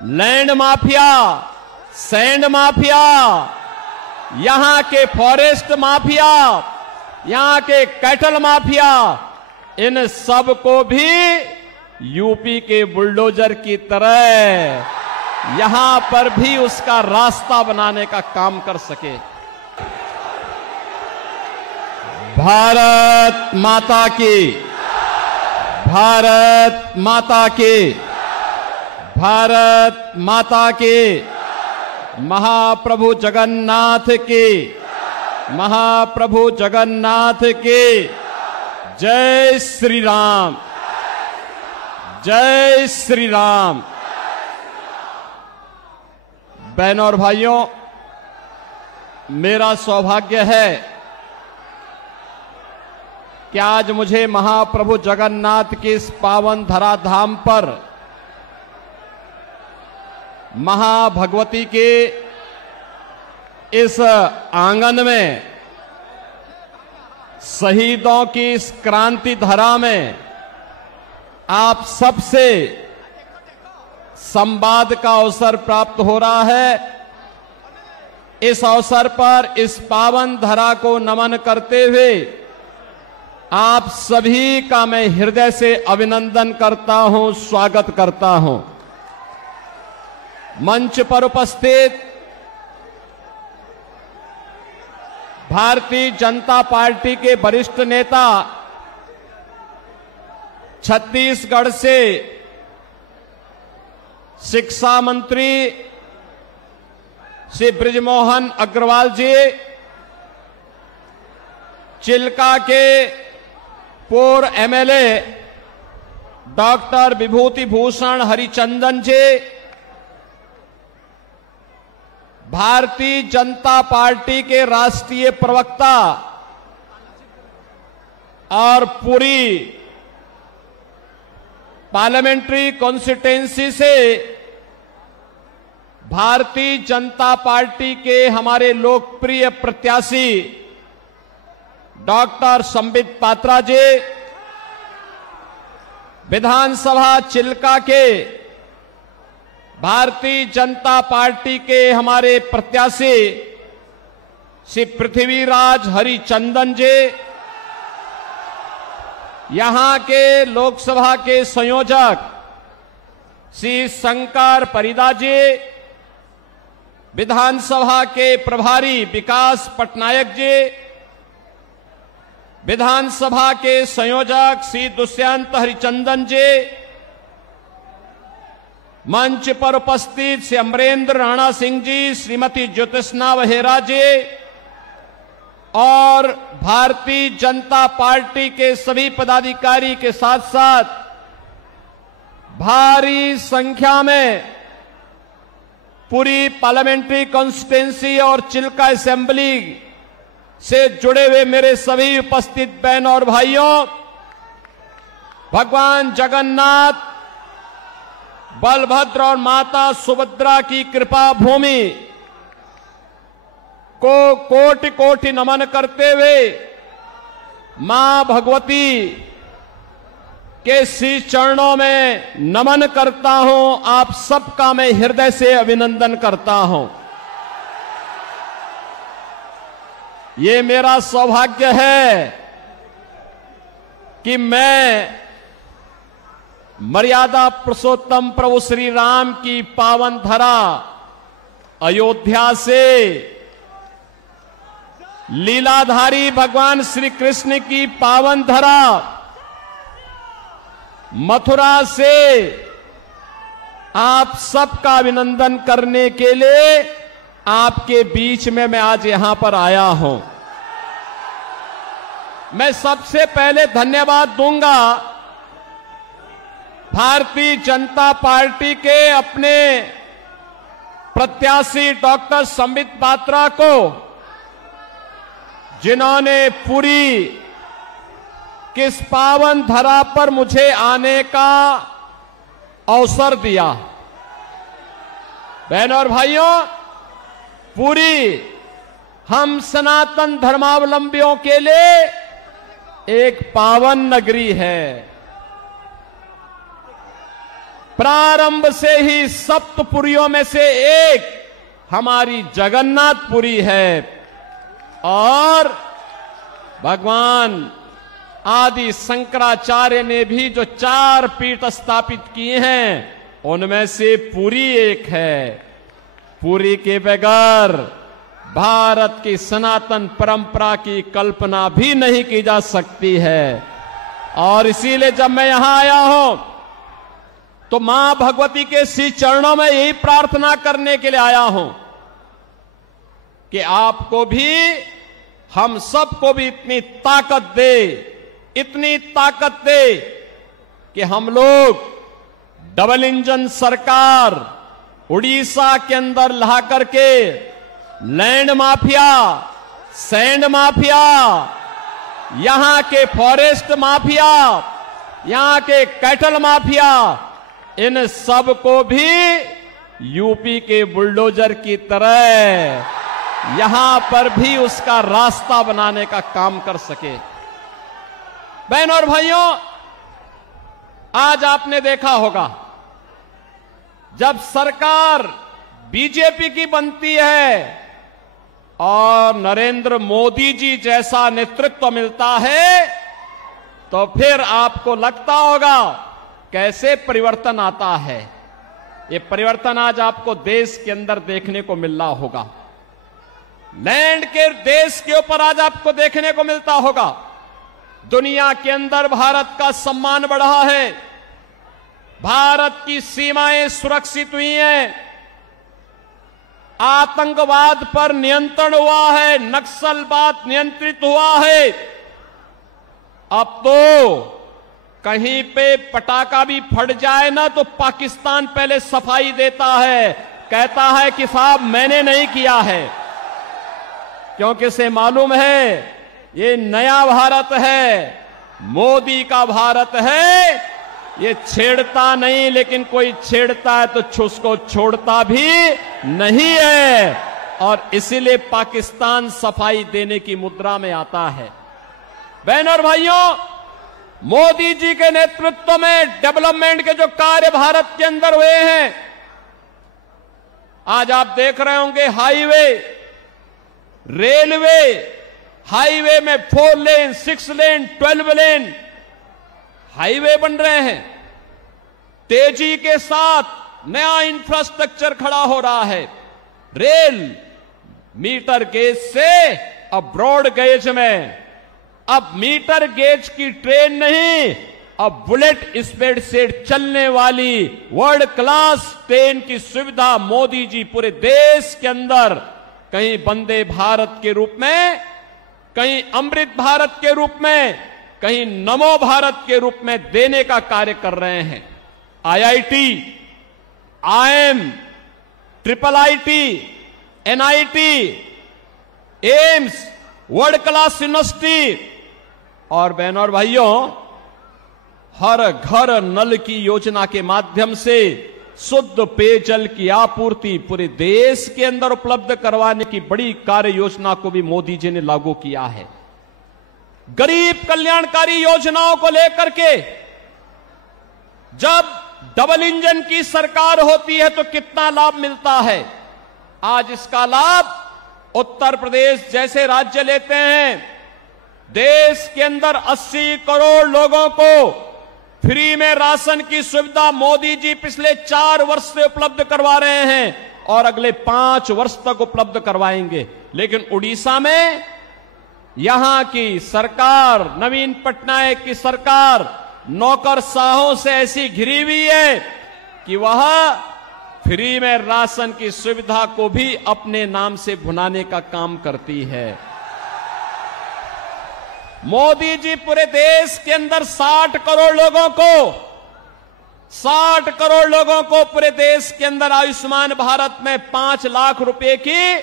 Land mafia, sand mafia, यहां के forest mafia, यहां के कैटल माफिया, इन सब को भी यूपी के बुलडोजर की तरह यहां पर भी उसका रास्ता बनाने का काम कर सके। भारत माता की, भारत माता की, भारत माता की, महाप्रभु जगन्नाथ की, महाप्रभु जगन्नाथ की। जय श्री राम, जय श्री राम। बहनों और भाइयों, मेरा सौभाग्य है कि आज मुझे महाप्रभु जगन्नाथ के इस पावन धराधाम पर महाभगवती के इस आंगन में, शहीदों की इस क्रांति धरा में आप सबसे संवाद का अवसर प्राप्त हो रहा है। इस अवसर पर इस पावन धरा को नमन करते हुए आप सभी का मैं हृदय से अभिनंदन करता हूं, स्वागत करता हूं। मंच पर उपस्थित भारतीय जनता पार्टी के वरिष्ठ नेता, छत्तीसगढ़ से शिक्षा मंत्री श्री बृजमोहन अग्रवाल जी, चिल्का के पूर्व एमएलए डॉक्टर विभूति भूषण हरिचंदन जी, भारतीय जनता पार्टी के राष्ट्रीय प्रवक्ता और पूरी पार्लियामेंट्री कॉन्स्टिट्यूएंसी से भारतीय जनता पार्टी के हमारे लोकप्रिय प्रत्याशी डॉक्टर संबित पात्रा जी, विधानसभा चिल्का के भारतीय जनता पार्टी के हमारे प्रत्याशी श्री पृथ्वीराज हरिचंदन जी, यहां के लोकसभा के संयोजक श्री शंकर परिदा जी, विधानसभा के प्रभारी विकास पटनायक जी, विधानसभा के संयोजक श्री दुष्यंत हरिचंदन जी, मंच पर उपस्थित श्री अमरेंद्र राणा सिंह जी, श्रीमती ज्योतिष्ना वहेरा जी और भारतीय जनता पार्टी के सभी पदाधिकारी के साथ साथ भारी संख्या में पूरी पार्लियामेंट्री कॉन्स्टिट्यूएंसी और चिल्का असेंबली से जुड़े हुए मेरे सभी उपस्थित बहनों और भाइयों, भगवान जगन्नाथ, बलभद्र और माता सुभद्रा की कृपा भूमि को कोटि कोटि नमन करते हुए मां भगवती के श्री चरणों में नमन करता हूं। आप सबका मैं हृदय से अभिनंदन करता हूं। ये मेरा सौभाग्य है कि मैं मर्यादा पुरुषोत्तम प्रभु श्री राम की पावन धरा अयोध्या से लीलाधारी भगवान श्री कृष्ण की पावन धरा मथुरा से आप सबका अभिनंदन करने के लिए आपके बीच में मैं आज यहां पर आया हूं। मैं सबसे पहले धन्यवाद दूंगा भारतीय जनता पार्टी के अपने प्रत्याशी डॉक्टर संबित पात्रा को, जिन्होंने पूरी किस पावन धरा पर मुझे आने का अवसर दिया। बहनों और भाइयों, पूरी हम सनातन धर्मावलंबियों के लिए एक पावन नगरी है। प्रारंभ से ही सप्तपुरियों में से एक हमारी जगन्नाथपुरी है और भगवान आदि शंकराचार्य ने भी जो 4 पीठ स्थापित किए हैं उनमें से पुरी एक है। पुरी के बगैर भारत की सनातन परंपरा की कल्पना भी नहीं की जा सकती है। और इसीलिए जब मैं यहां आया हूं तो मां भगवती के श्री चरणों में यही प्रार्थना करने के लिए आया हूं कि आपको भी, हम सबको भी इतनी ताकत दे कि हम लोग डबल इंजन सरकार उड़ीसा के अंदर ला करके लैंड माफिया, सैंड माफिया, यहां के फॉरेस्ट माफिया, यहां के कैटल माफिया, इन सब को भी यूपी के बुलडोजर की तरह यहां पर भी उसका रास्ता बनाने का काम कर सके। बहनों और भाइयों, आज आपने देखा होगा जब सरकार बीजेपी की बनती है और नरेंद्र मोदी जी जैसा नेतृत्व मिलता है तो फिर आपको लगता होगा कैसे परिवर्तन आता है। ये परिवर्तन आज आपको देश के अंदर देखने को मिल रहा होगा, लैंड के देश के ऊपर आज आपको देखने को मिलता होगा। दुनिया के अंदर भारत का सम्मान बढ़ा है, भारत की सीमाएं सुरक्षित हुई हैं, आतंकवाद पर नियंत्रण हुआ है, नक्सलवाद नियंत्रित हुआ है। अब तो कहीं पे पटाखा भी फट जाए ना तो पाकिस्तान पहले सफाई देता है, कहता है कि साहब मैंने नहीं किया है, क्योंकि इसे मालूम है ये नया भारत है, मोदी का भारत है, ये छेड़ता नहीं, लेकिन कोई छेड़ता है तो उसको छोड़ता भी नहीं है। और इसीलिए पाकिस्तान सफाई देने की मुद्रा में आता है। बहनों और भाइयों, मोदी जी के नेतृत्व में डेवलपमेंट के जो कार्य भारत के अंदर हुए हैं, आज आप देख रहे होंगे हाईवे, रेलवे, हाईवे में 4 लेन, 6 लेन, 12 लेन हाईवे बन रहे हैं। तेजी के साथ नया इंफ्रास्ट्रक्चर खड़ा हो रहा है। रेल मीटर गेज से अब ब्रॉड गेज में, अब मीटर गेज की ट्रेन नहीं, अब बुलेट स्पीड से चलने वाली वर्ल्ड क्लास ट्रेन की सुविधा मोदी जी पूरे देश के अंदर, कहीं वंदे भारत के रूप में, कहीं अमृत भारत के रूप में, कहीं नमो भारत के रूप में देने का कार्य कर रहे हैं। IIT, IIM, triple IT, NIT, AIIMS, world class university, और बहनों और भाइयों, हर घर नल की योजना के माध्यम से शुद्ध पेयजल की आपूर्ति पूरे देश के अंदर उपलब्ध करवाने की बड़ी कार्य योजना को भी मोदी जी ने लागू किया है। गरीब कल्याणकारी योजनाओं को लेकर के जब डबल इंजन की सरकार होती है तो कितना लाभ मिलता है। आज इसका लाभ उत्तर प्रदेश जैसे राज्य लेते हैं, देश के अंदर 80 करोड़ लोगों को फ्री में राशन की सुविधा मोदी जी पिछले 4 वर्ष से उपलब्ध करवा रहे हैं और अगले 5 वर्ष तक उपलब्ध करवाएंगे। लेकिन उड़ीसा में यहां की सरकार, नवीन पटनायक की सरकार, नौकरशाहों से ऐसी घिरी हुई है कि वह फ्री में राशन की सुविधा को भी अपने नाम से भुनाने का काम करती है। मोदी जी पूरे देश के अंदर 60 करोड़ लोगों को पूरे देश के अंदर आयुष्मान भारत में 5 लाख रुपए की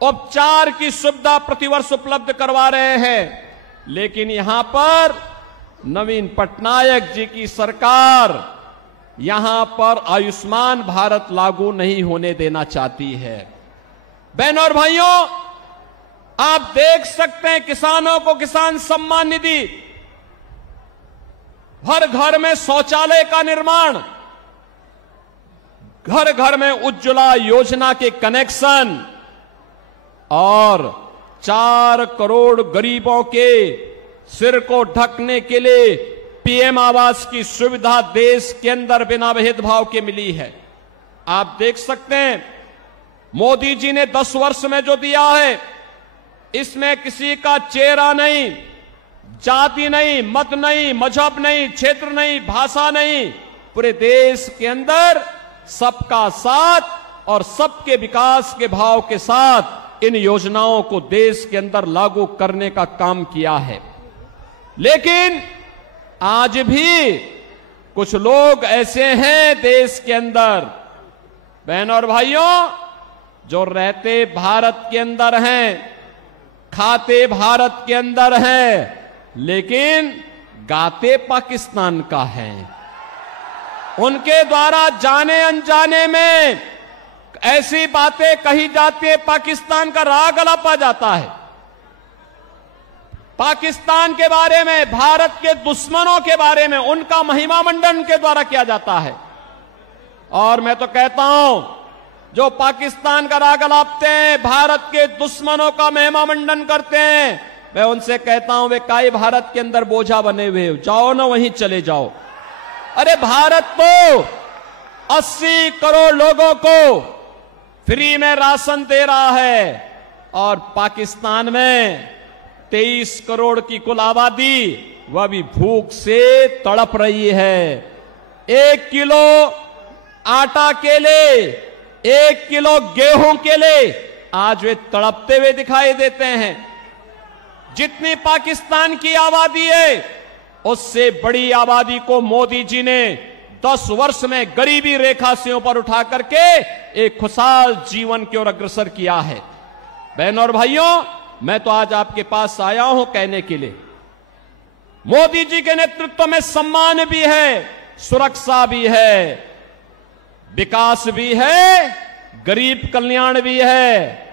उपचार की सुविधा प्रतिवर्ष उपलब्ध करवा रहे हैं। लेकिन यहां पर नवीन पटनायक जी की सरकार यहां पर आयुष्मान भारत लागू नहीं होने देना चाहती है। बहनों और भाइयों, आप देख सकते हैं किसानों को किसान सम्मान निधि, हर घर में शौचालय का निर्माण, घर घर में उज्ज्वला योजना के कनेक्शन और 4 करोड़ गरीबों के सिर को ढकने के लिए पीएम आवास की सुविधा देश के अंदर बिना भेदभाव के मिली है। आप देख सकते हैं मोदी जी ने 10 वर्ष में जो दिया है, इसमें किसी का चेहरा नहीं, जाति नहीं, मत नहीं, मजहब नहीं, क्षेत्र नहीं, भाषा नहीं, पूरे देश के अंदर सबका साथ और सबके विकास के भाव के साथ इन योजनाओं को देश के अंदर लागू करने का काम किया है। लेकिन आज भी कुछ लोग ऐसे हैं देश के अंदर, बहनों और भाइयों, जो रहते भारत के अंदर हैं, खाते भारत के अंदर हैं, लेकिन गाते पाकिस्तान का है। उनके द्वारा जाने अनजाने में ऐसी बातें कही जाती है, पाकिस्तान का राग अलापा जाता है। पाकिस्तान के बारे में, भारत के दुश्मनों के बारे में उनका महिमा मंडन के द्वारा किया जाता है। और मैं तो कहता हूं, जो पाकिस्तान का राग अलापते हैं, भारत के दुश्मनों का महिमा मंडन करते हैं, मैं उनसे कहता हूं वे काई भारत के अंदर बोझा बने हुए हो, जाओ ना वहीं चले जाओ। अरे भारत तो 80 करोड़ लोगों को फ्री में राशन दे रहा है और पाकिस्तान में 23 करोड़ की कुल आबादी वह भी भूख से तड़प रही है। 1 किलो आटा के लिए, 1 किलो गेहूं के लिए आज वे तड़पते हुए दिखाई देते हैं। जितनी पाकिस्तान की आबादी है, उससे बड़ी आबादी को मोदी जी ने 10 वर्ष में गरीबी रेखा से ऊपर उठा करके एक खुशहाल जीवन की ओर अग्रसर किया है। बहनों और भाइयों, मैं तो आज आपके पास आया हूं कहने के लिए, मोदी जी के नेतृत्व में सम्मान भी है, सुरक्षा भी है, विकास भी है, गरीब कल्याण भी है,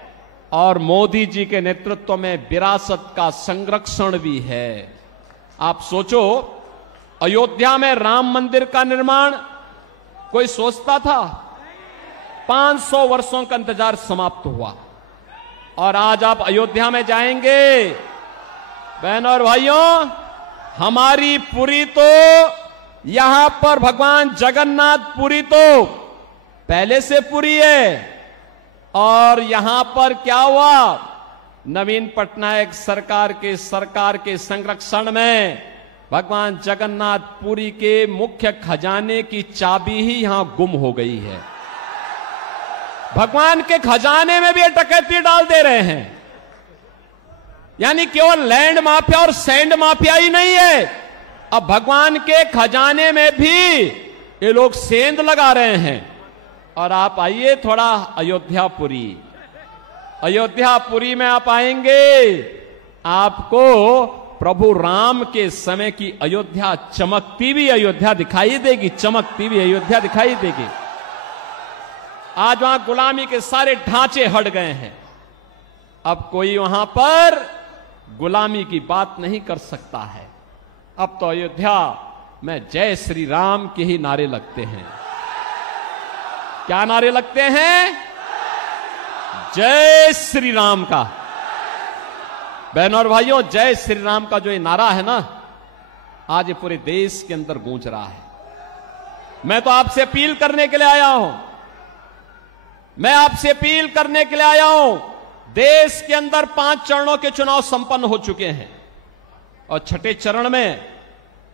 और मोदी जी के नेतृत्व में विरासत का संरक्षण भी है। आप सोचो, अयोध्या में राम मंदिर का निर्माण कोई सोचता था? 500 वर्षों का इंतजार समाप्त हुआ और आज आप अयोध्या में जाएंगे, बहनों और भाइयों, हमारी पुरी तो यहां पर भगवान जगन्नाथ पुरी तो पहले से पुरी है। और यहां पर क्या हुआ, नवीन पटनायक सरकार के संरक्षण में भगवान जगन्नाथ पुरी के मुख्य खजाने की चाबी ही यहां गुम हो गई है। भगवान के खजाने में भी डकैती डाल दे रहे हैं। यानी केवल लैंड माफिया और सैंड माफिया ही नहीं है, अब भगवान के खजाने में भी ये लोग सेंध लगा रहे हैं। और आप आइए थोड़ा अयोध्यापुरी में आप आएंगे, आपको प्रभु राम के समय की अयोध्या, चमकती हुई अयोध्या दिखाई देगी, चमकती हुई अयोध्या दिखाई देगी। आज वहां गुलामी के सारे ढांचे हट गए हैं, अब कोई वहां पर गुलामी की बात नहीं कर सकता है। अब तो अयोध्या में जय श्री राम के ही नारे लगते हैं। क्या नारे लगते हैं? जय श्री राम का। बहनों और भाइयों, जय श्री राम का जो ये नारा है ना, आज ये पूरे देश के अंदर गूंज रहा है। मैं तो आपसे अपील करने के लिए आया हूं, मैं आपसे अपील करने के लिए आया हूं। देश के अंदर 5 चरणों के चुनाव संपन्न हो चुके हैं और छठे चरण में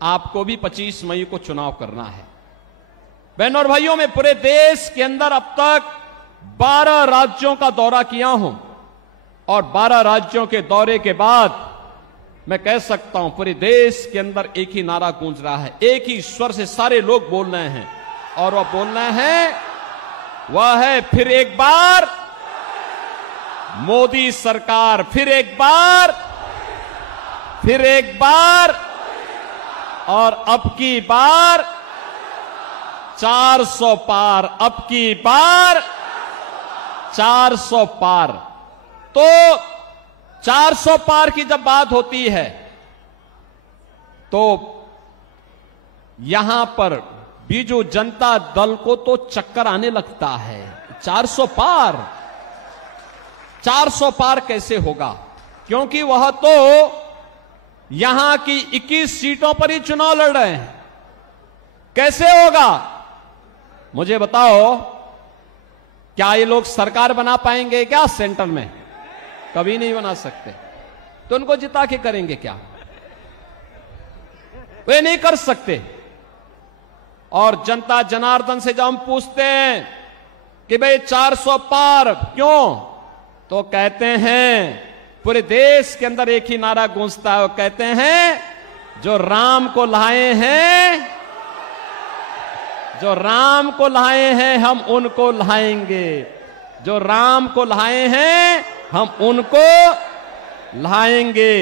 आपको भी 25 मई को चुनाव करना है। बहनों और भाइयों, मैं पूरे देश के अंदर अब तक 12 राज्यों का दौरा किया हूं और 12 राज्यों के दौरे के बाद मैं कह सकता हूं पूरे देश के अंदर एक ही नारा गूंज रहा है, एक ही स्वर से सारे लोग बोल रहे हैं और वह बोलना है, वह है फिर एक बार मोदी सरकार, फिर एक बार और अब की बार 400 पार, अब की बार 400 पार। तो 400 पार की जब बात होती है तो यहां पर बीजू जनता दल को तो चक्कर आने लगता है। 400 पार, 400 पार कैसे होगा? क्योंकि वह तो यहां की 21 सीटों पर ही चुनाव लड़ रहे हैं। कैसे होगा मुझे बताओ? क्या ये लोग सरकार बना पाएंगे क्या सेंटर में? कभी नहीं बना सकते। तो उनको जिता के करेंगे क्या? वे नहीं कर सकते। और जनता जनार्दन से जब हम पूछते हैं कि भाई 400 पार क्यों, तो कहते हैं, पूरे देश के अंदर एक ही नारा गूंजता है, वो कहते हैं जो राम को लाए हैं, जो राम को लाए हैं हम उनको लाएंगे, जो राम को लाए हैं हम उनको लाएंगे।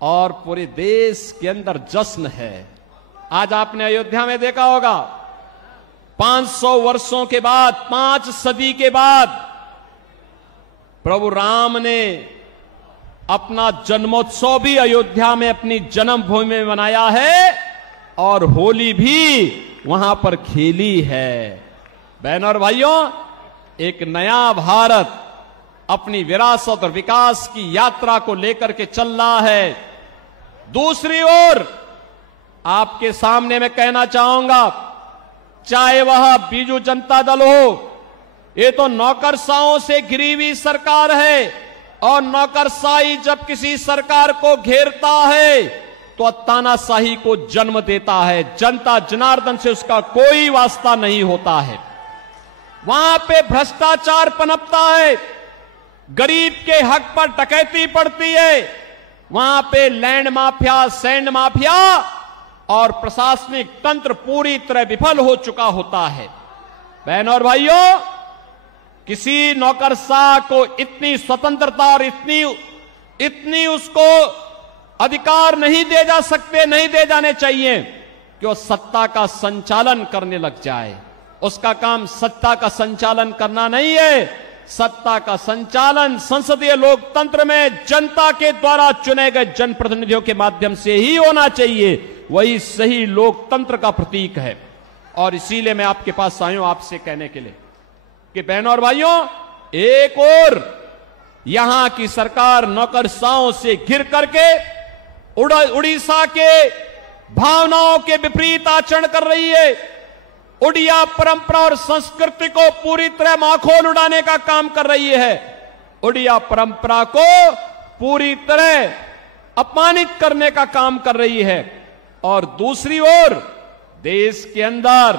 और पूरे देश के अंदर जश्न है। आज आपने अयोध्या में देखा होगा, 500 वर्षों के बाद, 5 सदी के बाद प्रभु राम ने अपना जन्मोत्सव भी अयोध्या में अपनी जन्मभूमि में मनाया है और होली भी वहां पर खेली है। बहनों और भाइयों, एक नया भारत अपनी विरासत और विकास की यात्रा को लेकर के चल रहा है। दूसरी ओर आपके सामने मैं कहना चाहूंगा, चाहे वह बीजू जनता दल हो, ये तो नौकरशाहों से घिरी हुई सरकार है। और नौकरशाही जब किसी सरकार को घेरता है तो तानाशाही को जन्म देता है। जनता जनार्दन से उसका कोई वास्ता नहीं होता है। वहां पे भ्रष्टाचार पनपता है, गरीब के हक पर डकैती पड़ती है, वहां पे लैंड माफिया, सैंड माफिया और प्रशासनिक तंत्र पूरी तरह विफल हो चुका होता है। बहनों और भाइयों, किसी नौकरशाह को इतनी स्वतंत्रता और इतनी उसको अधिकार नहीं दे जा सकते, नहीं दे जाने चाहिए कि वो सत्ता का संचालन करने लग जाए। उसका काम सत्ता का संचालन करना नहीं है। सत्ता का संचालन संसदीय लोकतंत्र में जनता के द्वारा चुने गए जनप्रतिनिधियों के माध्यम से ही होना चाहिए। वही सही लोकतंत्र का प्रतीक है। और इसीलिए मैं आपके पास आया हूं आपसे कहने के लिए कि बहनों और भाइयों, एक और यहां की सरकार नौकरशाहों से घिर करके उड़ीसा के भावनाओं के विपरीत आचरण कर रही है। उड़िया परंपरा और संस्कृति को पूरी तरह माखोल उड़ाने का काम कर रही है। उड़िया परंपरा को पूरी तरह अपमानित करने का काम कर रही है। और दूसरी ओर देश के अंदर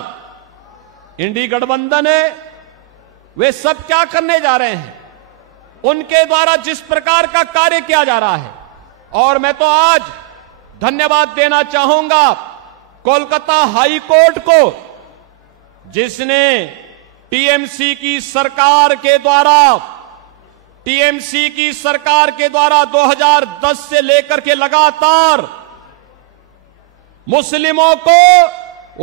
इंडी गठबंधन है, वे सब क्या करने जा रहे हैं? उनके द्वारा जिस प्रकार का कार्य किया जा रहा है, और मैं तो आज धन्यवाद देना चाहूंगा कोलकाता हाई कोर्ट को, जिसने टीएमसी की सरकार के द्वारा 2010 से लेकर के लगातार मुस्लिमों को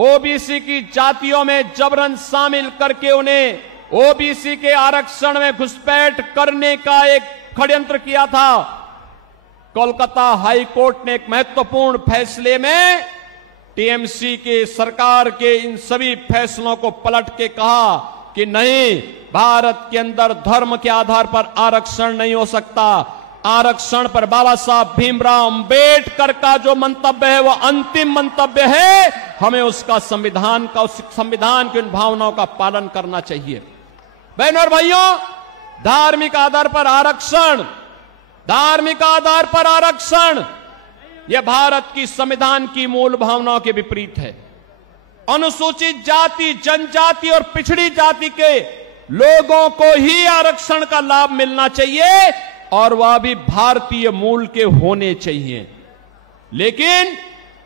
ओबीसी की जातियों में जबरन शामिल करके उन्हें ओबीसी के आरक्षण में घुसपैठ करने का एक षड्यंत्र किया था। कोलकाता हाई कोर्ट ने एक महत्वपूर्ण फैसले में टीएमसी के सरकार के इन सभी फैसलों को पलट के कहा कि नहीं, भारत के अंदर धर्म के आधार पर आरक्षण नहीं हो सकता। आरक्षण पर बाबा साहब भीमराव अंबेडकर का जो मंतव्य है वह अंतिम मंतव्य है। हमें उसका संविधान की उन भावनाओं का पालन करना चाहिए। बहनों और भाइयों, धार्मिक आधार पर आरक्षण यह भारत की संविधान की मूल भावनाओं के विपरीत है। अनुसूचित जाति, जनजाति और पिछड़ी जाति के लोगों को ही आरक्षण का लाभ मिलना चाहिए और वह भी भारतीय मूल के होने चाहिए। लेकिन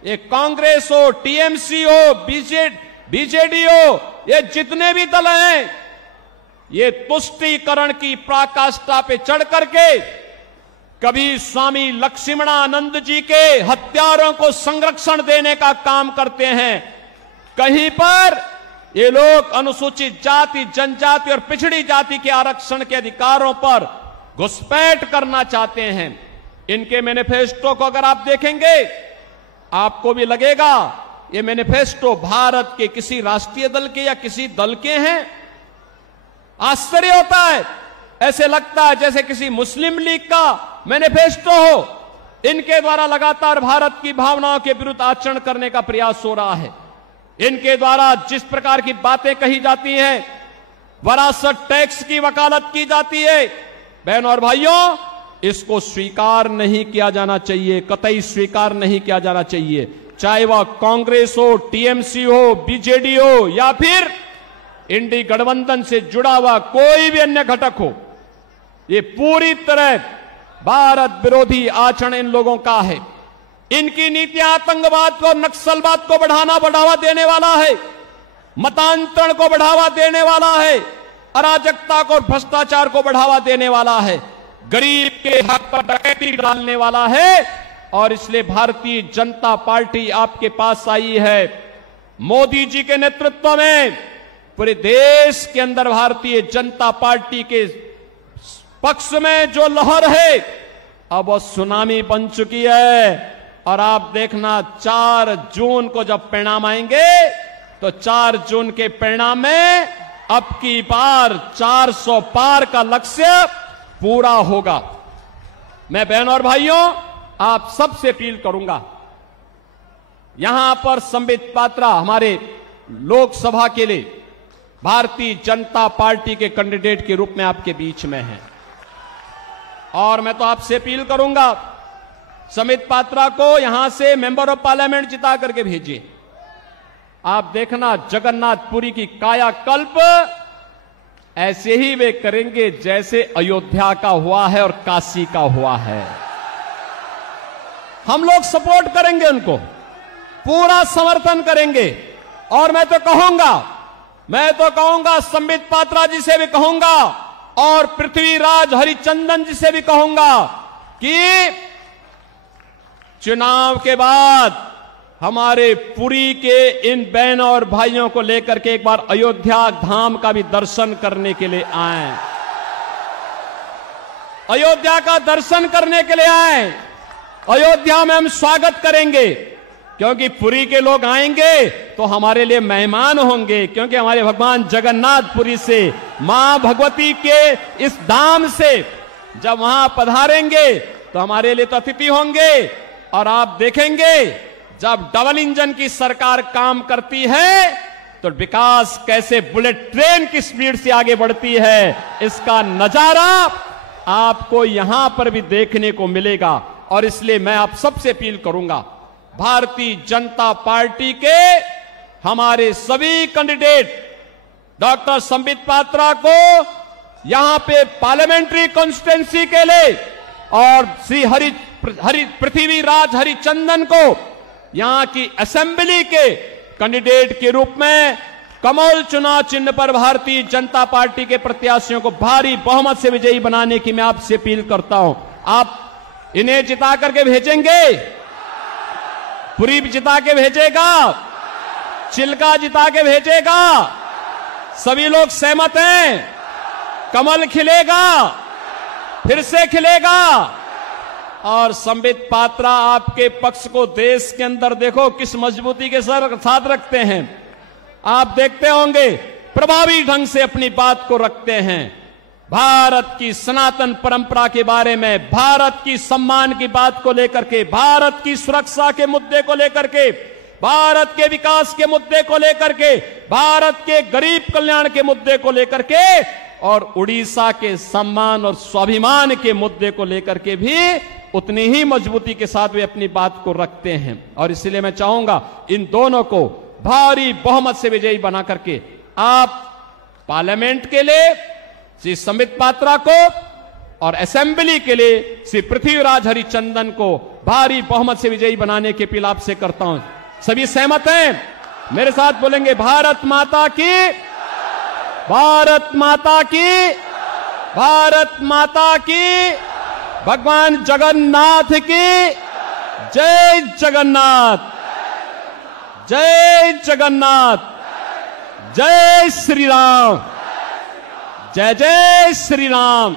ये कांग्रेस हो, टीएमसी हो, बीजेडी हो, ये जितने भी दल हैं, ये तुष्टीकरण की पराकाष्ठा पे चढ़ करके कभी स्वामी लक्ष्मणानंद जी के हत्यारों को संरक्षण देने का काम करते हैं, कहीं पर ये लोग अनुसूचित जाति, जनजाति और पिछड़ी जाति के आरक्षण के अधिकारों पर घुसपैठ करना चाहते हैं। इनके मैनिफेस्टो को अगर आप देखेंगे आपको भी लगेगा ये मैनिफेस्टो भारत के किसी राष्ट्रीय दल के या किसी दल के हैं? आश्चर्य होता है। ऐसे लगता है जैसे किसी मुस्लिम लीग का मैनिफेस्टो हो। इनके द्वारा लगातार भारत की भावनाओं के विरुद्ध आचरण करने का प्रयास हो रहा है। इनके द्वारा जिस प्रकार की बातें कही जाती हैं, वरासत टैक्स की वकालत की जाती है, बहनों और भाइयों, इसको स्वीकार नहीं किया जाना चाहिए, कतई स्वीकार नहीं किया जाना चाहिए। चाहे वह कांग्रेस हो, टीएमसी हो, बीजेडी हो या फिर इंडी गठबंधन से जुड़ा हुआ कोई भी अन्य घटक हो, ये पूरी तरह भारत विरोधी आचरण इन लोगों का है। इनकी नीतियां आतंकवाद को, नक्सलवाद को बढ़ावा देने वाला है, मतांतरण को बढ़ावा देने वाला है, अराजकता को, भ्रष्टाचार को बढ़ावा देने वाला है, गरीब के हक पर डकैती डालने वाला है। और इसलिए भारतीय जनता पार्टी आपके पास आई है। मोदी जी के नेतृत्व में पूरे देश के अंदर भारतीय जनता पार्टी के पक्ष में जो लहर है, अब वो सुनामी बन चुकी है। और आप देखना 4 जून को जब परिणाम आएंगे, तो 4 जून के परिणाम में अब की बार 400 पार का लक्ष्य पूरा होगा। मैं बहनों और भाइयों आप सबसे अपील करूंगा, यहां पर संबित पात्रा हमारे लोकसभा के लिए भारतीय जनता पार्टी के कैंडिडेट के रूप में आपके बीच में हैं। और मैं तो आपसे अपील करूंगा, संबित पात्रा को यहां से मेंबर ऑफ पार्लियामेंट जिता करके भेजिए। आप देखना जगन्नाथपुरी की कायाकल्प ऐसे ही वे करेंगे जैसे अयोध्या का हुआ है और काशी का हुआ है। हम लोग सपोर्ट करेंगे, उनको पूरा समर्थन करेंगे। और मैं तो कहूंगा संबित पात्रा जी से भी कहूंगा और पृथ्वीराज हरिचंदन जी से भी कहूंगा कि चुनाव के बाद हमारे पुरी के इन बहनों और भाइयों को लेकर के एक बार अयोध्या धाम का भी दर्शन करने के लिए आए, अयोध्या का दर्शन करने के लिए आए। अयोध्या में हम स्वागत करेंगे, क्योंकि पुरी के लोग आएंगे तो हमारे लिए मेहमान होंगे, क्योंकि हमारे भगवान जगन्नाथपुरी से, मां भगवती के इस धाम से जब वहां पधारेंगे तो हमारे लिए तो अतिथि होंगे। और आप देखेंगे जब डबल इंजन की सरकार काम करती है तो विकास कैसे बुलेट ट्रेन की स्पीड से आगे बढ़ती है, इसका नजारा आपको यहां पर भी देखने को मिलेगा। और इसलिए मैं आप सबसे अपील करूंगा, भारतीय जनता पार्टी के हमारे सभी कैंडिडेट डॉक्टर संबित पात्रा को यहां पे पार्लियामेंट्री कॉन्स्टिट्यूंसी के लिए और श्री पृथ्वीराज हरिचंदन को यहां की असेंबली के कैंडिडेट के रूप में कमल चुनाव चिन्ह पर भारतीय जनता पार्टी के प्रत्याशियों को भारी बहुमत से विजयी बनाने की मैं आपसे अपील करता हूं। आप इन्हें जिता करके भेजेंगे, पुरी जिता के भेजेगा, चिल्का जिता के भेजेगा, सभी लोग सहमत हैं, कमल खिलेगा, फिर से खिलेगा। और संबित पात्रा आपके पक्ष को देश के अंदर देखो किस मजबूती के साथ रखते हैं। आप देखते होंगे प्रभावी ढंग से अपनी बात को रखते हैं। भारत की सनातन परंपरा के बारे में, भारत की सम्मान की बात को लेकर के, भारत की सुरक्षा के मुद्दे को लेकर के, भारत के विकास के मुद्दे को लेकर के, भारत के गरीब कल्याण के मुद्दे को लेकर के और उड़ीसा के सम्मान और स्वाभिमान के मुद्दे को लेकर के भी उतनी ही मजबूती के साथ वे अपनी बात को रखते हैं। और इसलिए मैं चाहूंगा इन दोनों को भारी बहुमत से विजयी बना करके आप पार्लियामेंट के लिए श्री संबित पात्रा को और असेंबली के लिए श्री पृथ्वीराज हरिचंदन को भारी बहुमत से विजयी बनाने की अपील आपसे करता हूं। सभी सहमत हैं? मेरे साथ बोलेंगे भारत माता की, भारत माता की, भारत माता की, भगवान जगन्नाथ की जय जगन्नाथ, जय जगन्नाथ, जय श्री राम, जय जय श्री राम।